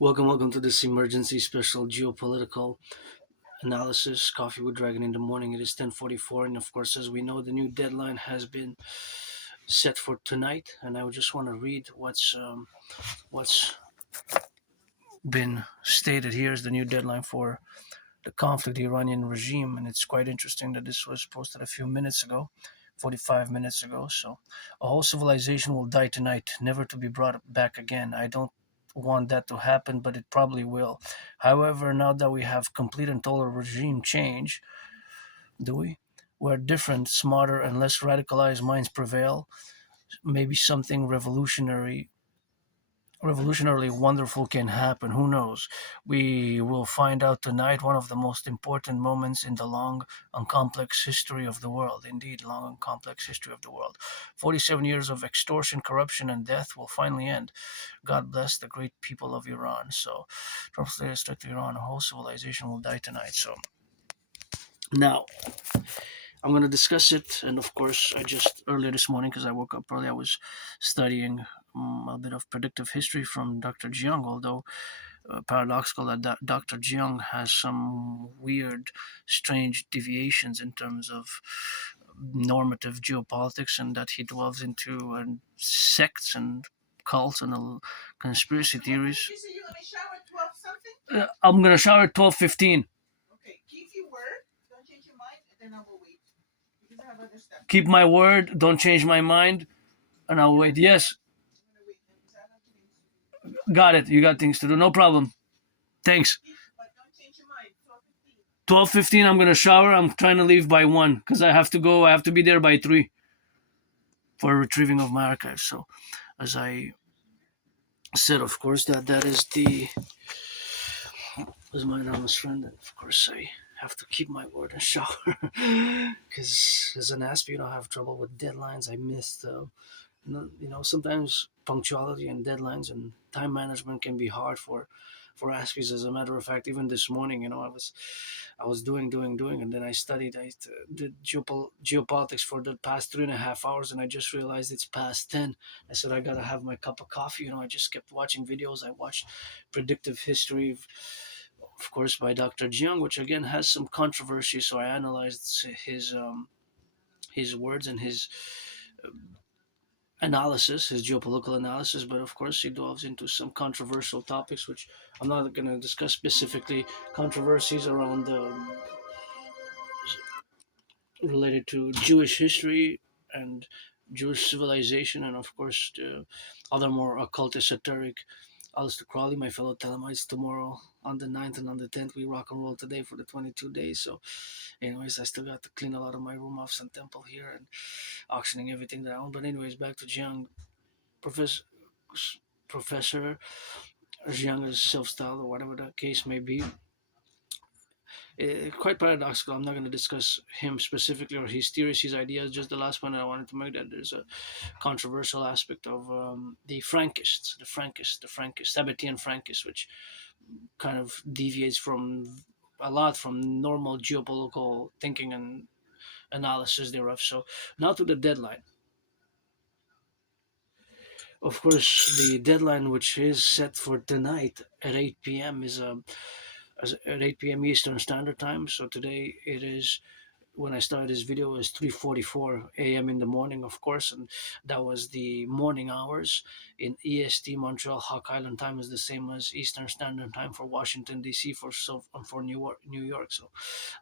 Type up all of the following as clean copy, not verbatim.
Welcome to this emergency special geopolitical analysis. Coffee with Dragon in the morning. It is 10:44, and of course, as we know, the new deadline has been set for tonight. And I just want to read what's been stated here is the new deadline for the conflict, the Iranian regime, and it's quite interesting that this was posted a few minutes ago. 45 minutes ago. So, a whole civilization will die tonight, never to be brought back again. I don't want that to happen, but it probably will. However, now that we have complete and total regime change, do we? Where different, smarter, and less radicalized minds prevail, maybe something revolutionarily wonderful can happen. Who knows? We will find out tonight one of the most important moments in the long and complex history of the world. Indeed, long and complex history of the world. 47 years of extortion, corruption, and death will finally end. God bless the great people of Iran. So, Trump's latest threat to Iran, a whole civilization will die tonight. So, now I'm going to discuss it. And of course, I just earlier this morning, because I woke up early, I was studying a bit of predictive history from Dr. Jiang, although paradoxical that Dr. Jiang has some weird, strange deviations in terms of normative geopolitics, and that he delves into sects and cults and conspiracy theories. You say you're gonna shower at 12 something? I'm gonna shower at 12:15. Okay, keep your word. Don't change your mind, and then I will wait because I have other stuff. Keep my word. Don't change my mind, and I'll wait. Yes, I'm gonna wait because I have things to do. got it. You got things to do. No problem. Thanks. But don't change your mind. 12:15. 12:15. I'm gonna shower. I'm trying to leave by 1 because I have to go. I have to be there by 3 for retrieving of my archives. So, as I said, of course, that is the was my anonymous friend, and of course I have to keep my word and shower because as an Aspie, I have trouble with deadlines. I missed, sometimes punctuality and deadlines and time management can be hard for Aspies. As a matter of fact, even this morning, I was doing, and then I studied. I did geopolitics for the past 3.5 hours, and I just realized it's past 10. I said I gotta have my cup of coffee. I just kept watching videos. I watched predictive history, of course, by Dr. Jiang, which again has some controversy. So I analyzed his words and his analysis, his geopolitical analysis, but of course he delves into some controversial topics, which I'm not going to discuss specifically. Controversies around related to Jewish history and Jewish civilization, and of course the other more occult, esoteric. Alistair Crowley, my fellow Telemites, tomorrow on the 9th and on the 10th, we rock and roll today for the 22 days. So, anyways, I still got to clean a lot of my room off Sun Temple here and auctioning everything that I own. But, anyways, back to Jiang. Professor, Professor Jiang's self style, or whatever the case may be, quite paradoxical. I'm not going to discuss him specifically or his theories, his ideas. Just the last point I wanted to make, that there's a controversial aspect of the Frankists, Sabbatean Frankists, which kind of deviates from a lot from normal geopolitical thinking and analysis thereof. So now to the deadline. Of course, the deadline, which is set for tonight at 8 p.m., is at 8 p.m. Eastern Standard Time. So today it is, when I started this video, it was 3:44 a.m. in the morning, of course, and that was the morning hours. In EST, Montreal Hawk Island time is the same as Eastern Standard Time for Washington D.C. for New York. So,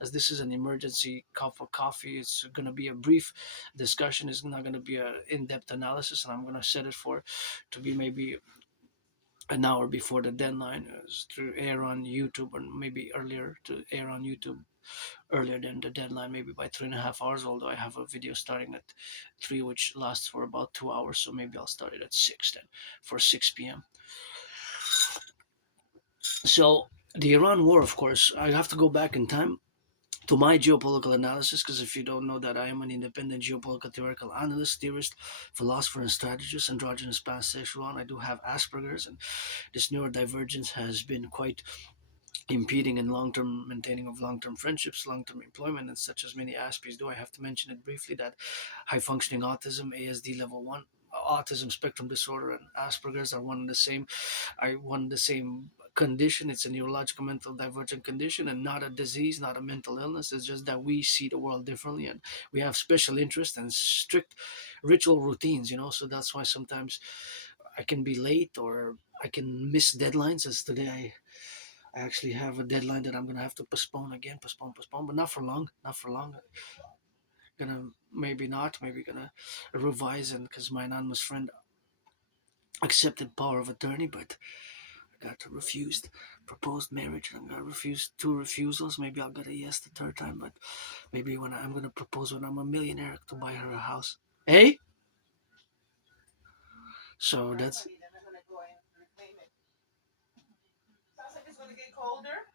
as this is an emergency cup of coffee, it's going to be a brief discussion. It's not going to be an in-depth analysis, and I'm going to set it for to be maybe an hour before the deadline, to air on YouTube, or maybe earlier to air on YouTube earlier than the deadline, maybe by 3.5 hours. Although I have a video starting at 3, which lasts for about 2 hours, so maybe I'll start it at 6 then, for 6 p.m. So the Iran war, of course, I have to go back in time to my geopolitical analysis, because if you don't know that, I am an independent geopolitical theoretical analyst, theorist, philosopher, and strategist, androgynous pansexual. I do have Asperger's, and this neurodivergence has been quite impeding in long-term maintaining of long-term friendships, long-term employment, and such as many Aspies do. I have to mention it briefly that high-functioning autism, ASD level 1, autism spectrum disorder, and Asperger's are one and the same. I one and the same condition. It's a neurological mental divergent condition and not a disease, not a mental illness. It's just that we see the world differently and we have special interests and strict ritual routines, so that's why sometimes I can be late or I can miss deadlines. As today I actually have a deadline that I'm gonna have to postpone again, postpone, but not for long, not for long. Gonna maybe not, maybe gonna revise, and because my anonymous friend accepted power of attorney, but I got refused proposed marriage, and I got refused two refusals. Maybe I'll get a yes the third time, but maybe when I'm gonna propose when I'm a millionaire to buy her a house. Hey, so that's Then I'm gonna go and reclaim it. Sounds like it's gonna get colder.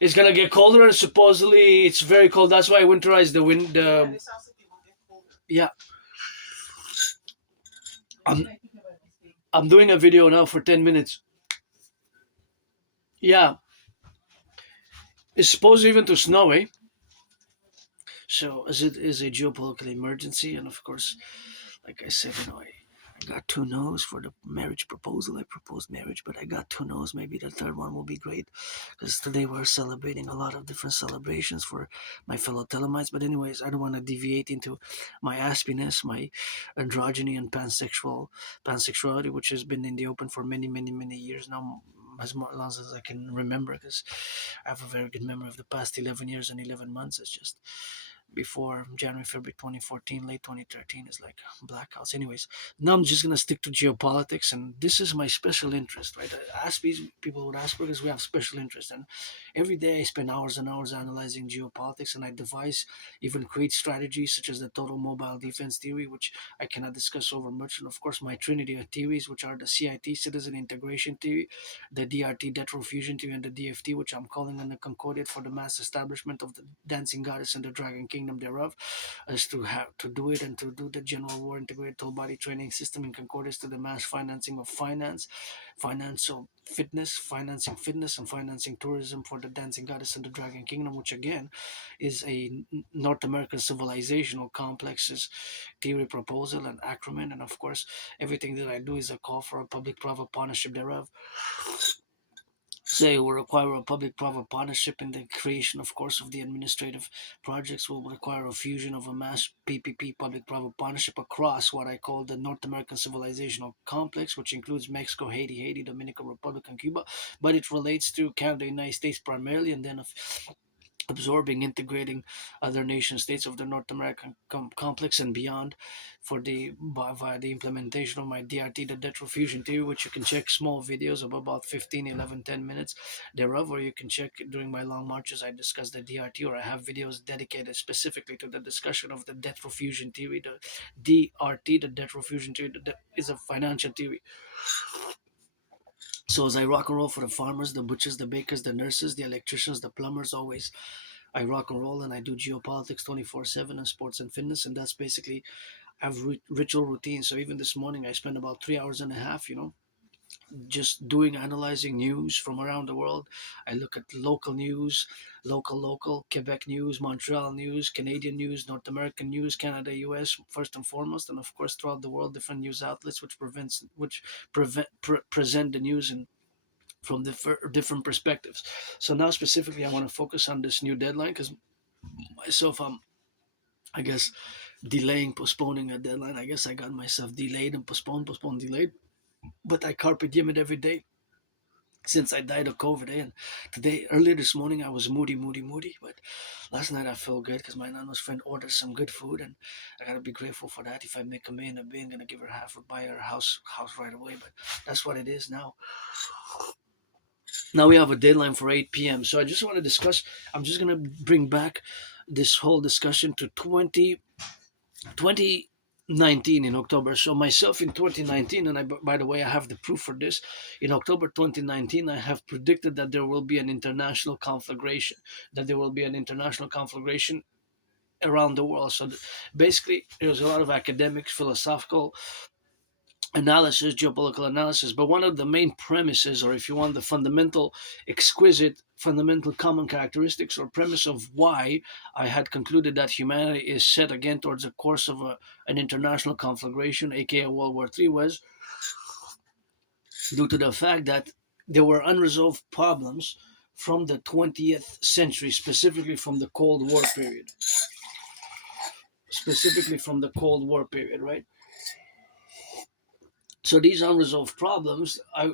it's gonna get colder, and supposedly it's very cold. That's why I winterized the wind. Yeah, it sounds like it will get colder. Yeah, What I'm should I think about this thing? I'm doing a video now for 10 minutes. Yeah, it's supposed even to snow, eh? So as it is a geopolitical emergency, and of course, like I said, I got two no's for the marriage proposal. I proposed marriage, but I got two no's. Maybe the third one will be great, because today we're celebrating a lot of different celebrations for my fellow Telemites. But anyways, I don't want to deviate into my aspiness, my androgyny and pansexuality, which has been in the open for many, many, many years now. As long as I can remember, because I have a very good memory of the past 11 years and 11 months. It's just before January, February 2014, late 2013 is like blackouts. Anyways, now I'm just gonna stick to geopolitics, and this is my special interest, right? Aspie's people with Asperger's, we have special interest, and every day I spend hours and hours analyzing geopolitics, and I devise, even create strategies such as the total mobile defense theory, which I cannot discuss over much, and of course my trinity of theories, which are the CIT, citizen integration theory, the DRT, debt fusion theory, and the DFT, which I'm calling on the concordat for the mass establishment of the dancing goddess and the dragon kingdom thereof, as to how to do it and to do the general war integrated whole body training system in concordance to the mass financing of financial fitness, financing fitness, and financing tourism for the dancing goddess and the dragon kingdom, which again is a North American civilizational complexes theory proposal and acronym. And of course, everything that I do is a call for a public-private partnership thereof. Say will require a public-private partnership in the creation, of course, of the administrative projects will require a fusion of a mass PPP public-private partnership across what I call the North American civilizational complex, which includes Mexico, Haiti, Dominican Republic, and Cuba, but it relates to Canada, United States primarily, and then absorbing, integrating other nation states of the North American complex and beyond for via the implementation of my DRT, the debt fusion theory, which you can check small videos of about 15, 11, 10 minutes thereof, or you can check during my long marches. I discuss the DRT, or I have videos dedicated specifically to the discussion of the debt fusion theory. The DRT, the debt fusion theory, is a financial theory. So as I rock and roll for the farmers, the butchers, the bakers, the nurses, the electricians, the plumbers, always I rock and roll, and I do geopolitics 24/7 and sports and fitness, and that's basically I have ritual routines. So even this morning, I spent about 3 hours and a half, just doing analyzing news from around the world. I look at local news, local Quebec news, Montreal news, Canadian news, North American news, Canada, US, first and foremost, and of course throughout the world, different news outlets which present the news in from different perspectives. So now specifically, I want to focus on this new deadline because myself, I guess, delaying, postponing a deadline. I guess I got myself delayed and postponed, delayed. But I carpe diem it every day since I died of COVID. And today, earlier this morning, I was moody. But last night I felt good because my nana's friend ordered some good food, and I gotta be grateful for that. If I make a million, I'm gonna give her half or buy her house right away. But that's what it is now. Now we have a deadline for 8 p.m. So I just want to discuss. I'm just gonna bring back this whole discussion to 2019 in October. So myself in 2019, and by the way, I have the proof for this. In October 2019, I have predicted that there will be an international conflagration. That there will be an international conflagration around the world. So basically, there's a lot of academics, philosophical analysis, geopolitical analysis. But one of the main premises, or if you want, the fundamental common characteristics or premise of why I had concluded that humanity is set again towards a course of an international conflagration, aka World War III, was due to the fact that there were unresolved problems from the 20th century, specifically from the Cold War period. Specifically from the Cold War period, right? So these unresolved problems, I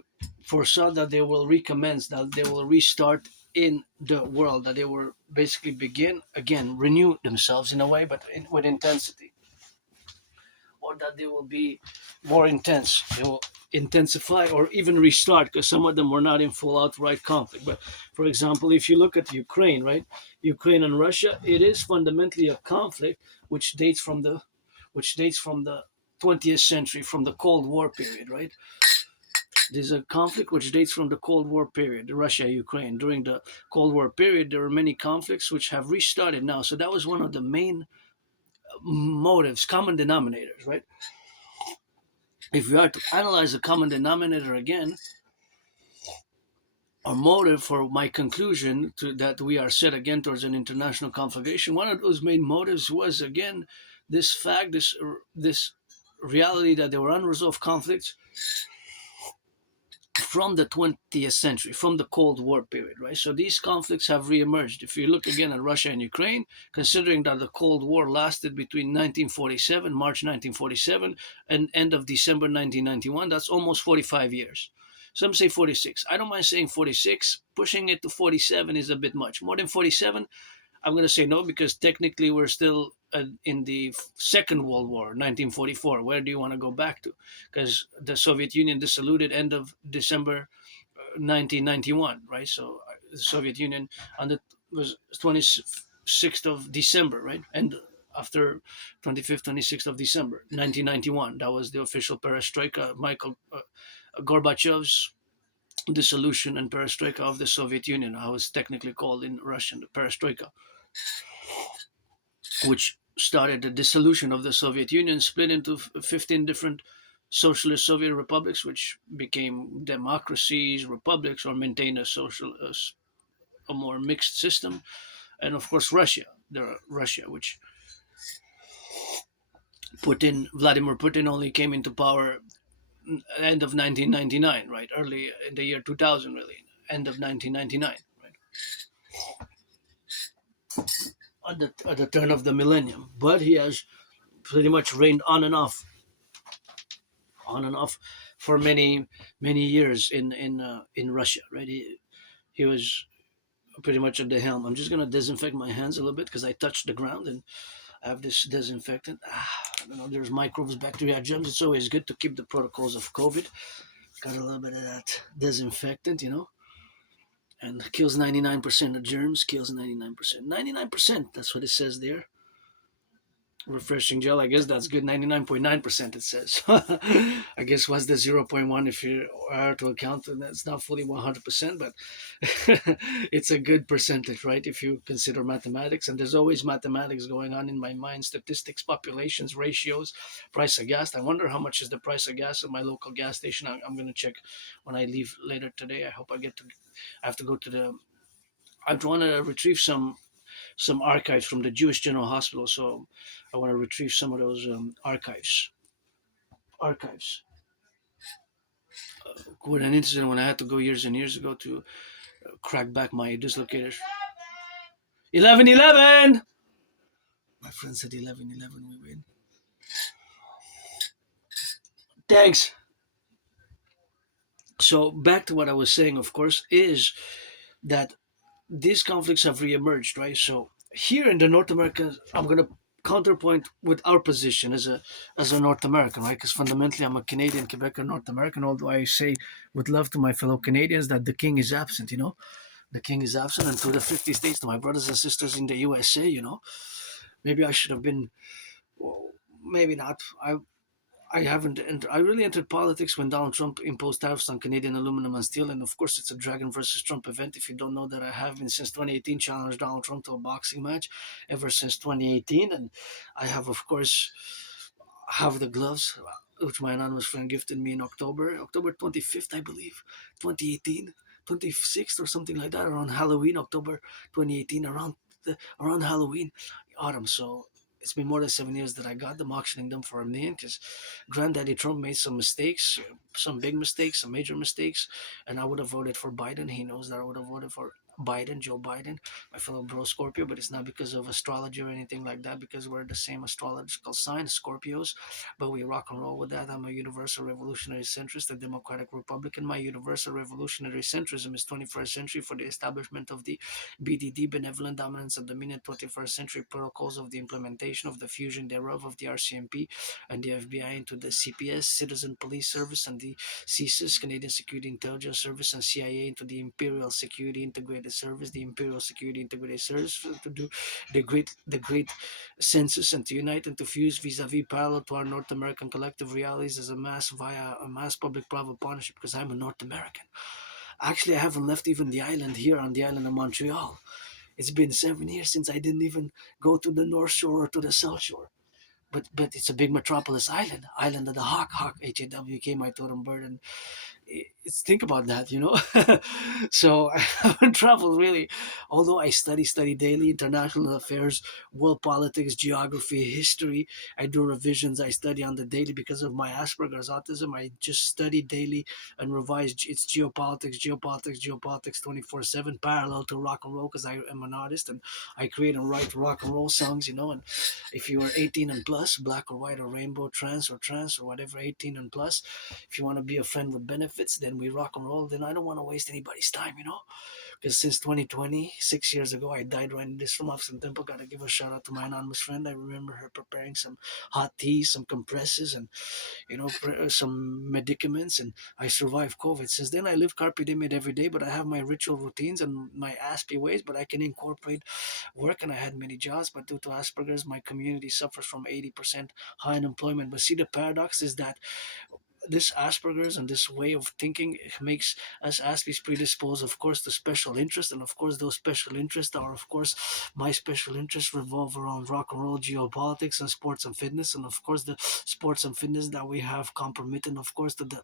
foresaw that they will recommence, that they will restart in the world, that they will basically begin again, renew themselves in a way, but with intensity, or that they will be more intense. They will intensify or even restart because some of them were not in full outright conflict. But for example, if you look at Ukraine, right, Ukraine and Russia, it is fundamentally a conflict which dates from the 20th century, from the Cold War period, right? There's a conflict which dates from the Cold War period, Russia, Ukraine. During the Cold War period, there were many conflicts which have restarted now. So that was one of the main motives, common denominators, right? If we are to analyze the common denominator again, our motive for my conclusion that we are set again towards an international conflagration, one of those main motives was again this fact, this reality that there were unresolved conflicts from the 20th century, from the Cold War period, right? So these conflicts have reemerged. If you look again at Russia and Ukraine, considering that the Cold War lasted between 1947, March 1947, and end of December 1991, that's almost 45 years. Some say 46. I don't mind saying 46. Pushing it to 47 is a bit much. More than 47, I'm going to say no because technically we're still in the Second World War, 1944. Where do you want to go back to? Because the Soviet Union dissolved end of December 1991, right? So the Soviet Union on the was 26th of December, right? And after 25th, 26th of December 1991, that was the official perestroika. Michael Gorbachev's dissolution and perestroika of the Soviet Union, how it's technically called in Russian, the perestroika, which started the dissolution of the Soviet Union, split into 15 different socialist Soviet republics, which became democracies, republics, or maintained a a more mixed system, and of course Russia, which Vladimir Putin only came into power end of 1999, right? Early in the year 2000, really, end of 1999, right? At the turn of the millennium. But he has pretty much reigned on and off for many years in Russia, right? He was pretty much at the helm. I'm just gonna disinfect my hands a little bit because I touched the ground and I have this disinfectant. I don't know. There's microbes, bacteria, germs. It's always good to keep the protocols of COVID. Got a little bit of that disinfectant, and kills 99% of germs. Kills 99%. 99%. That's what it says there. Refreshing gel, I guess that's good. 99.9% it says. I guess what's the zero point 0.1 if you are to account, and that's not fully 100%, but it's a good percentage, right? If you consider mathematics, and there's always mathematics going on in my mind, statistics, populations, ratios, price of gas. I wonder how much is the price of gas at my local gas station. I'm going to check when I leave later today. I have to go to I want to retrieve some archives from the Jewish General Hospital. So I want to retrieve some of those archives. Archives. With an incident when I had to go years and years ago to crack back my dislocators. 11-11! My friend said 11-11, we win. Thanks. So back to what I was saying, of course, is that these conflicts have reemerged, right? So here in the North America, I'm going to counterpoint with our position as a North American, right? Because fundamentally, I'm a Canadian, Quebecer, North American. Although I say with love to my fellow Canadians that the king is absent, the king is absent, and to the 50 states, to my brothers and sisters in the USA, maybe I should have been, well, maybe not. I haven't. I really entered politics when Donald Trump imposed tariffs on Canadian aluminum and steel, and of course, it's a Dragon versus Trump event. If you don't know that, I have been since 2018 challenged Donald Trump to a boxing match, ever since 2018, and I have, of course, have the gloves which my anonymous friend gifted me in October 25th, I believe, 2018, 26th or something like that, around Halloween, October 2018, around Halloween, autumn. So it's been more than 7 years that I got them, auctioning them for $1 million because Granddaddy Trump made some mistakes, some big mistakes, some major mistakes, and I would have voted for Biden. He knows that I would have voted for Biden, Joe Biden, my fellow bro Scorpio, but it's not because of astrology or anything like that, because we're the same astrological sign, Scorpios, but we rock and roll with that. I'm a universal revolutionary centrist, a democratic Republican. My universal revolutionary centrism is 21st century for the establishment of the BDD, benevolent dominance and dominion, 21st century protocols of the implementation of the fusion thereof of the RCMP and the FBI into the CPS, Citizen Police Service, and the CSIS, Canadian Security Intelligence Service, and CIA into the Imperial Security Integrated Service, the Imperial Security Integrated Service, to do the great census and to unite and to fuse vis-a-vis parallel to our North American collective realities as a mass via a mass public-private partnership, because I'm a North American. Actually, I haven't left even the island here on the island of Montreal. It's been 7 years since I didn't even go to the North Shore or to the South Shore. But it's a big metropolis island, island of the hawk, HAWK, my totem bird, and it's think about that, you know. So I haven't traveled really, although I study daily international affairs, world politics, geography, history. I do revisions, I study on the daily because of my Asperger's autism. I just study daily and revise. It's geopolitics 24/7, parallel to rock and roll, because I am an artist and I create and write rock and roll songs, you know. And if you are 18 and plus, black or white or rainbow, trans or whatever, 18 and plus, if you want to be a friend with benefits, then we rock and roll. Then I don't want to waste anybody's time, you know. Because since 2020, 6 years ago, I died right in this room off some temple. Got to give a shout out to my anonymous friend. I remember her preparing some hot tea, some compresses, and some medicaments, and I survived COVID. Since then, I live carpe diem every day, but I have my ritual routines and my Aspie ways. But I can incorporate work, and I had many jobs. But due to Asperger's, my community suffers from 80% high unemployment. But see, the paradox is that this Asperger's and this way of thinking makes us Aspies predisposed, of course, to special interest, and of course, those special interests are, of course, my special interests revolve around rock and roll, geopolitics, and sports and fitness, and of course, the sports and fitness that we have compromised, of course, to the.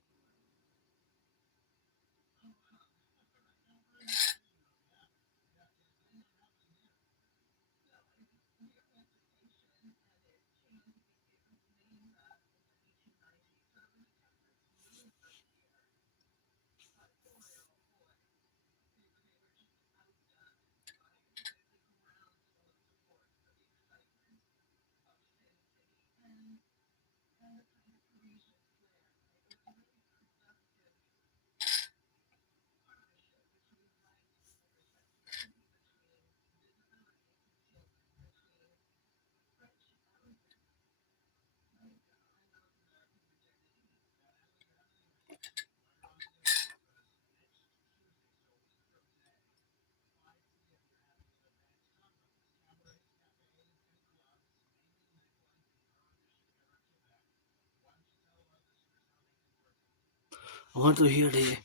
I want to hear the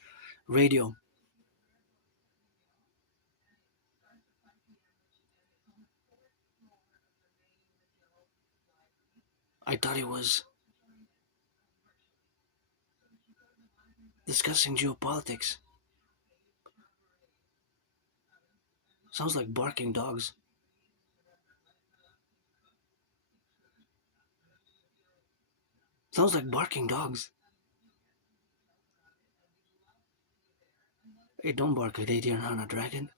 radio. I thought it was discussing geopolitics. Sounds like barking dogs. Sounds like barking dogs. Hey, don't bark at 80 on a dragon.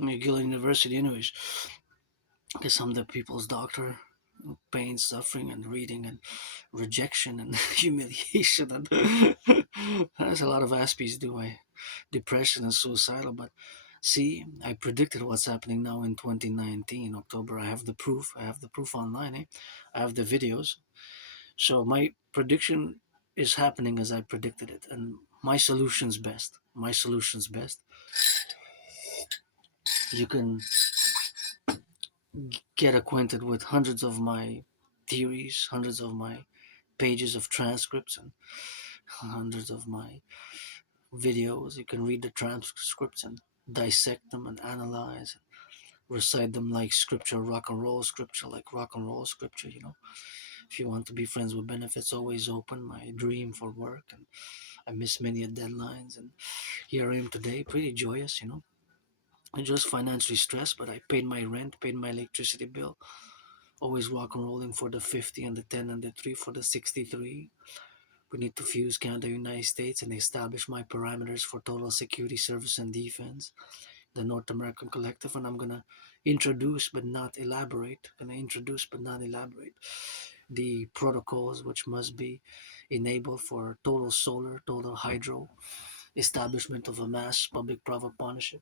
McGill University, anyways. Guess I'm the people's doctor. pain, suffering, and reading, and rejection, and humiliation, and that's a lot of Aspies do. Depression and suicidal. But see, I predicted what's happening now in 2019 October. I have the proof. I have the proof online. I have the videos. So my prediction is happening as I predicted it, and my solution's best. My solution's best. You can get acquainted with hundreds of my theories, hundreds of my pages of transcripts, and hundreds of my videos. You can read the transcripts and dissect them and analyze and recite them like scripture, rock and roll scripture, you know. If you want to be friends with benefits, always open. My dream for work, and I miss many deadlines, and here I am today, pretty joyous, you know. I'm just financially stressed, but I paid my rent, paid my electricity bill, always rock and rolling for the 50 and the 10 and the 3 for the 63. We need to fuse Canada, United States, and establish my parameters for total security, service, and defense, the North American Collective. And I'm gonna introduce but not elaborate. Gonna introduce but not elaborate the protocols which must be enabled for total solar, total hydro, establishment of a mass public-private partnership.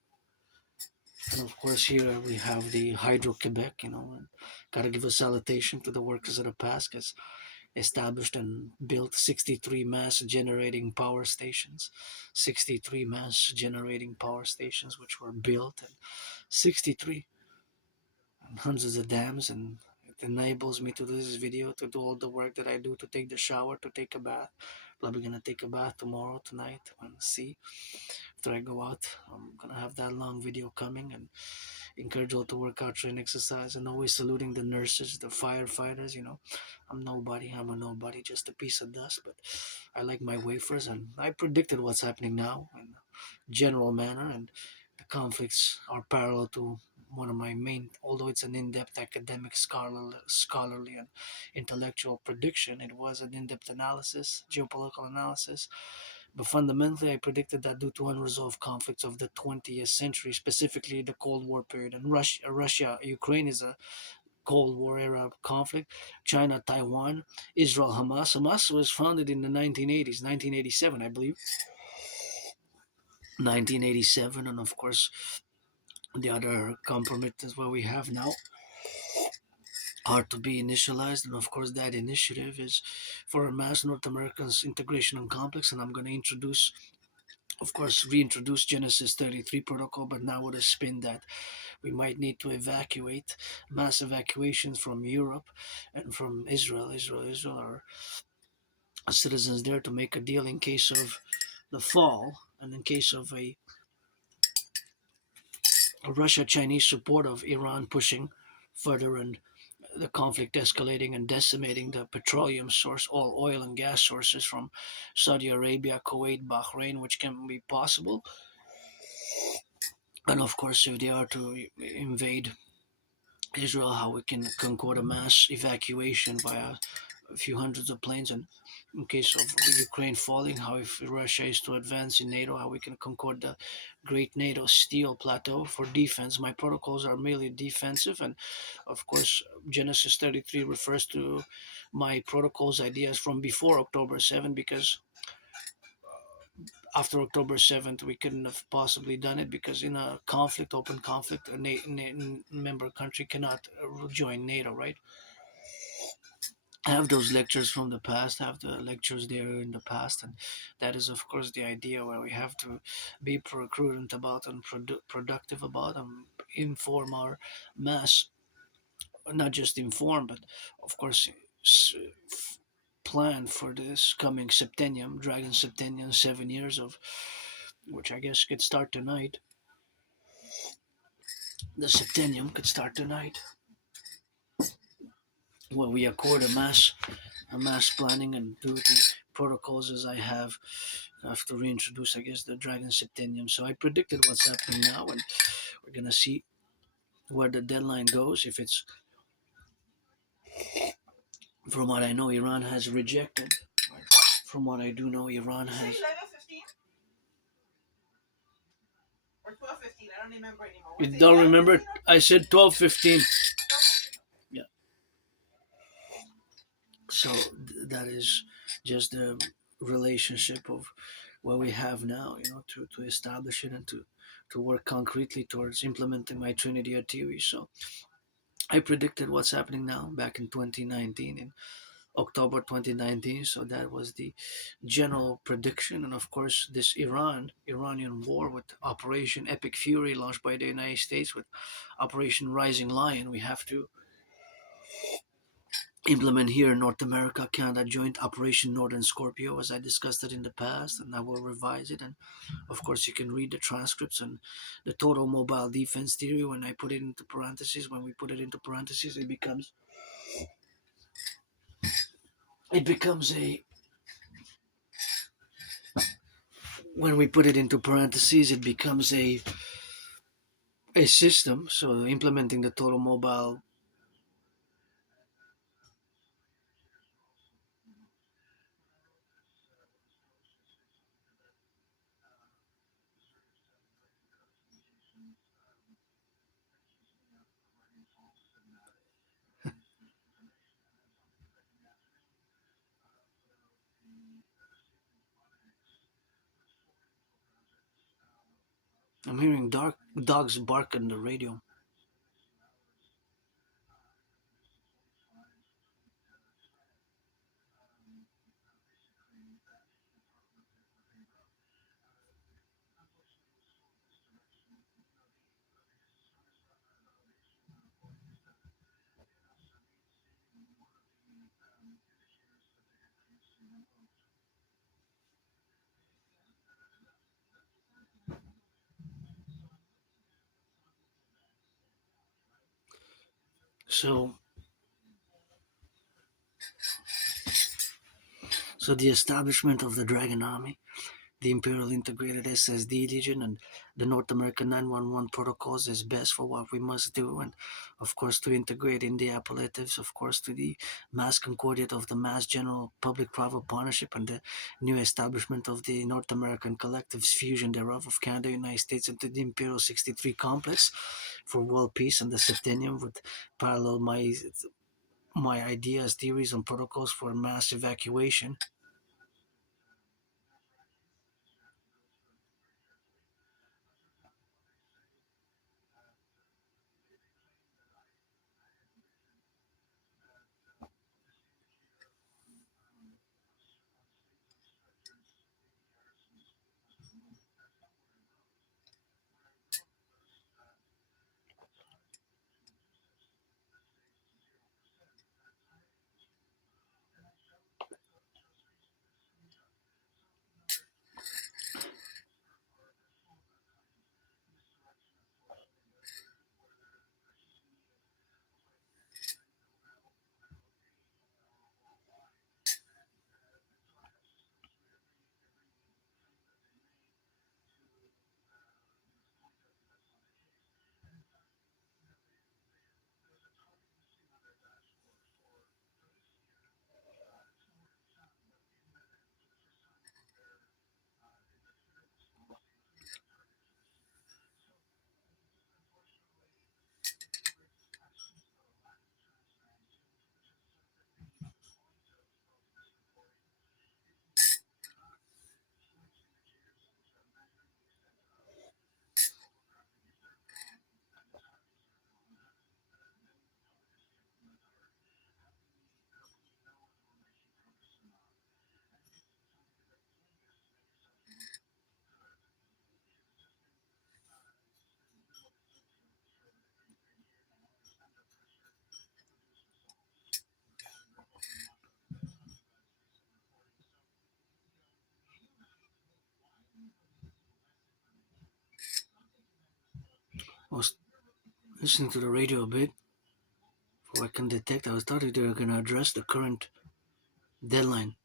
And of course, here we have the Hydro Quebec, you know, and gotta give a salutation to the workers of the past, because established and built 63 mass generating power stations. 63 mass generating power stations which were built, and 63 and hundreds of dams. And it enables me to do this video, to do all the work that I do, to take the shower, to take a bath. Probably gonna take a bath tomorrow, tonight, and see after I go out. I'm gonna have that long video coming, and encourage all to work out, train, exercise, and always saluting the nurses, the firefighters. You know, I'm nobody. I'm a nobody, just a piece of dust. But I like my wafers, and I predicted what's happening now in a general manner, and the conflicts are parallel to one of my main. Although it's an in-depth academic, scholarly, and intellectual prediction, it was an in-depth analysis, geopolitical analysis. But fundamentally, I predicted that due to unresolved conflicts of the 20th century, specifically the Cold War period, and Russia, Ukraine is a Cold War era conflict. China, Taiwan, Israel, Hamas. Hamas was founded in the 1980s, 1987, I believe. 1987, and of course, the other compromises what we have now are to be initialized. And of course, that initiative is for a mass North Americans integration and complex. And I'm going to introduce, of course, reintroduce Genesis 33 protocol, but now with a spin that we might need to evacuate, mass evacuations from Europe and from Israel, our citizens there, to make a deal in case of the fall, and in case of a Russia Chinese support of Iran pushing further, and the conflict escalating and decimating the petroleum source, all oil and gas sources from Saudi Arabia, Kuwait, Bahrain, which can be possible. And of course, if they are to invade Israel, how we can concord a mass evacuation via a few hundreds of planes. And in case of Ukraine falling, how if Russia is to advance in NATO, how we can concord the great NATO steel plateau for defense. My protocols are merely defensive, and of course, Genesis 33 refers to my protocols ideas from before October 7th, because after October 7th, we couldn't have possibly done it, because in a conflict, open conflict, a member country cannot join NATO, right? I have those lectures from the past, have the lectures there in the past, and that is, of course, the idea where we have to be prudent about and productive about, and inform our mass, not just inform, but of course, plan for this coming septennium, Dragon Septennium, 7 years of which I guess could start tonight. The septennium could start tonight. When we accord a mass planning and do the protocols as I have to reintroduce, I guess, the Dragon Septennium. So I predicted what's happening now, and we're gonna see where the deadline goes. If it's, from what I know, Iran has rejected. From what I do know, Iran Did you has. say 11:15 or 12:15? I don't remember anymore. You Was it don't remember? 11:15 or I said 12:15. 12:15? Yeah. So that is just the relationship of what we have now, to establish it and to work concretely towards implementing my Trinity theory. So I predicted what's happening now back in 2019, in October 2019. So that was the general prediction. And of course, this Iranian war with Operation Epic Fury launched by the United States with Operation Rising Lion, we have to implement here in North America, Canada joint Operation Northern Scorpio, as I discussed it in the past, and I will revise it. And of course, you can read the transcripts and the total mobile defense theory. When I put it into parentheses, when we put it into parentheses, it becomes a when we put it into parentheses, it becomes a system. So implementing the total mobile. I'm hearing dark dogs bark on the radio. So the establishment of the Dragon Army, the Imperial Integrated SSD Legion, and the North American 911 protocols is best for what we must do. And of course, to integrate India appellatives, of course, to the Mass Concordiate of the Mass General Public Private Partnership, and the new establishment of the North American Collectives fusion thereof of Canada, United States, into the Imperial 63 complex for world peace, and the Septennium would parallel my ideas, theories, and protocols for mass evacuation. I was listening to the radio a bit for I can detect. I was thought they were going to address the current deadline.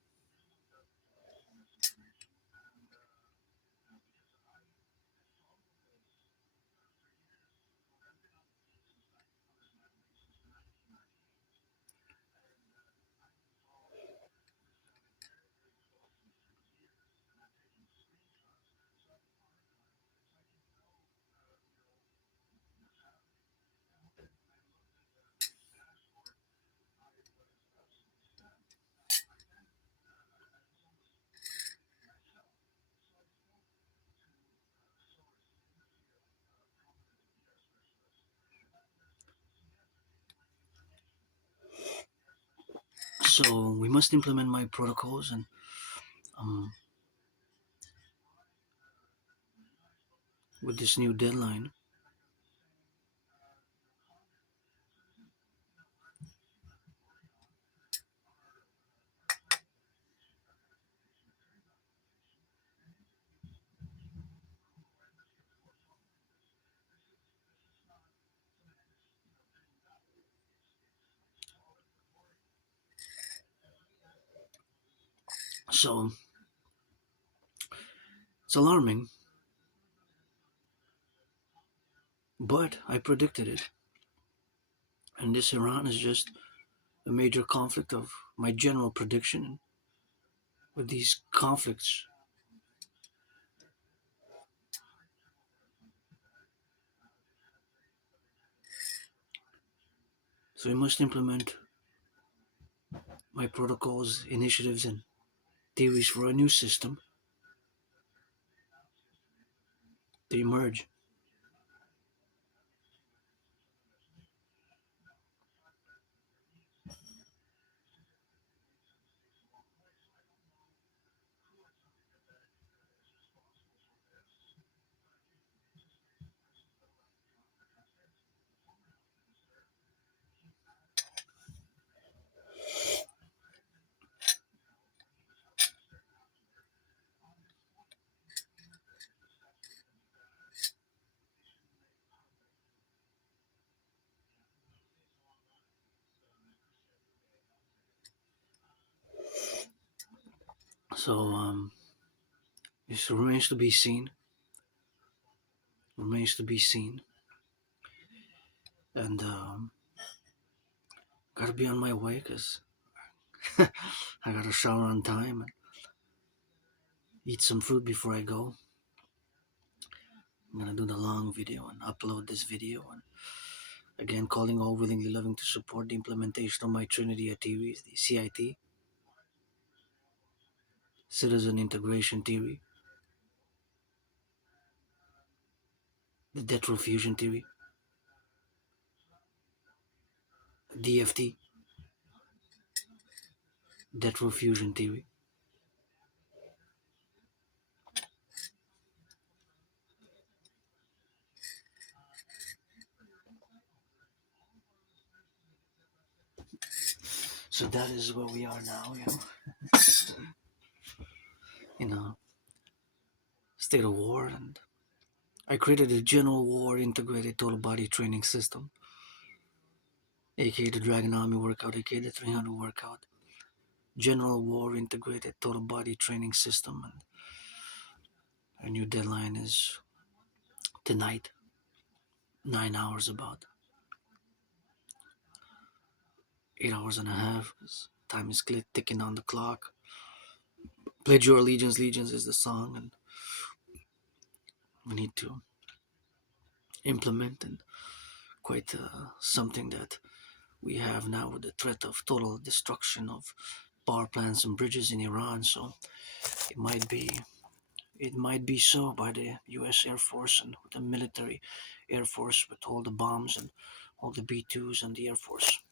So we must implement my protocols and um, with this new deadline. So it's alarming, but I predicted it. And this Iran is just a major conflict of my general prediction. With these conflicts, so we must implement my protocols, initiatives, and theories for a new system to emerge. So this remains to be seen. Remains to be seen, and gotta be on my way because I gotta shower on time and eat some food before I go. I'm gonna do the long video and upload this video and again calling all willingly loving to support the implementation of my Trinity theories, the CIT, Citizen Integration Theory, the Debt Fusion Theory, DFT, Debt Fusion Theory. So that is where we are now, in a state of war, and I created a general war integrated total body training system, aka the Dragon Army workout, aka the 300 workout. General war integrated total body training system, and our new deadline is tonight, 9 hours, about 8 hours and a half. 'Cause time is ticking on the clock. Pledge your allegiance, allegiance is the song, and we need to implement and quite something that we have now with the threat of total destruction of power plants and bridges in Iran. So it might be it might be so by the U.S. Air Force and the military Air Force with all the bombs and all the B-2s and the Air Force.